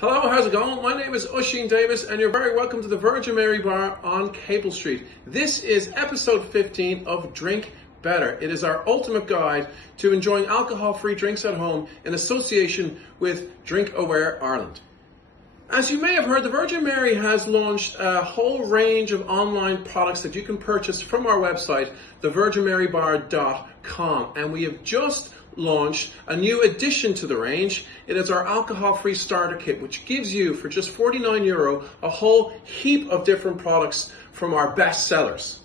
Hello, how's it going? My name is Oisín Davis and you're very welcome to the Virgin Mary Bar on Cable Street. This is episode 15 of Drink Better. It is our ultimate guide to enjoying alcohol-free drinks at home in association with Drink Aware Ireland. As you may have heard, the Virgin Mary has launched a whole range of online products that you can purchase from our website, thevirginmarybar.com, and we have just launched a new addition to the range. It is our alcohol-free starter kit, which gives you, for just €49, a whole heap of different products from our best sellers.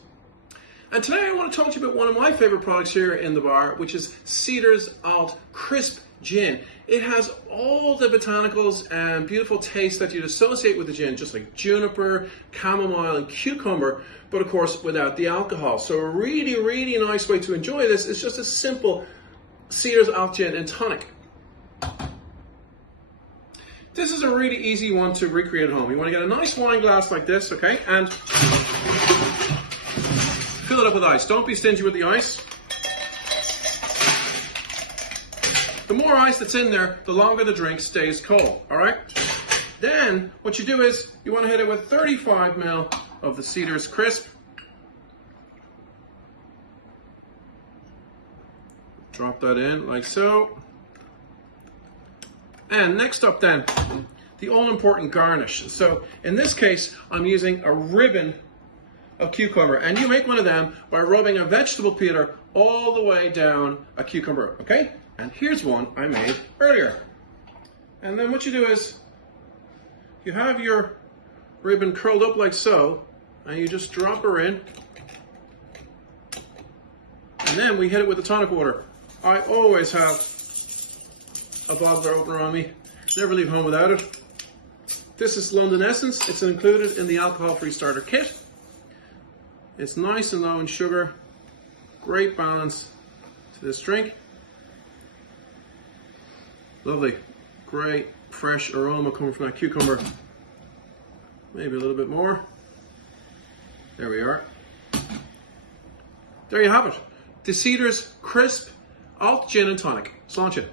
And today I want to talk to you about one of my favorite products here in the bar, which is Ceder's Alt Crisp Gin. It has all the botanicals and beautiful taste that you'd associate with the gin, just like juniper, chamomile, and cucumber, but of course without the alcohol. So a really, really nice way to enjoy this is just a simple Ceder's Alt Gin and Tonic. This is a really easy one to recreate at home. You want to get a nice wine glass like this, okay, and fill it up with ice. Don't be stingy with the ice. The more ice that's in there, the longer the drink stays cold, all right? Then what you do is you want to hit it with 35 ml of the Ceder's Crisp. Drop that in like so. And next up then, the all-important garnish. So in this case, I'm using a ribbon of cucumber, and you make one of them by rubbing a vegetable peeler all the way down a cucumber, okay? And here's one I made earlier. And then what you do is you have your ribbon curled up like so, and you just drop her in. And then we hit it with the tonic water. I always have a bottler opener on me. Never leave home without it. This is London Essence. It's included in the alcohol-free starter kit. It's nice and low in sugar. Great balance to this drink. Lovely, great fresh aroma coming from that cucumber. Maybe a little bit more. There we are. There you have it. The Ceder's Crisp Alt Gin and Tonic. Sláinte.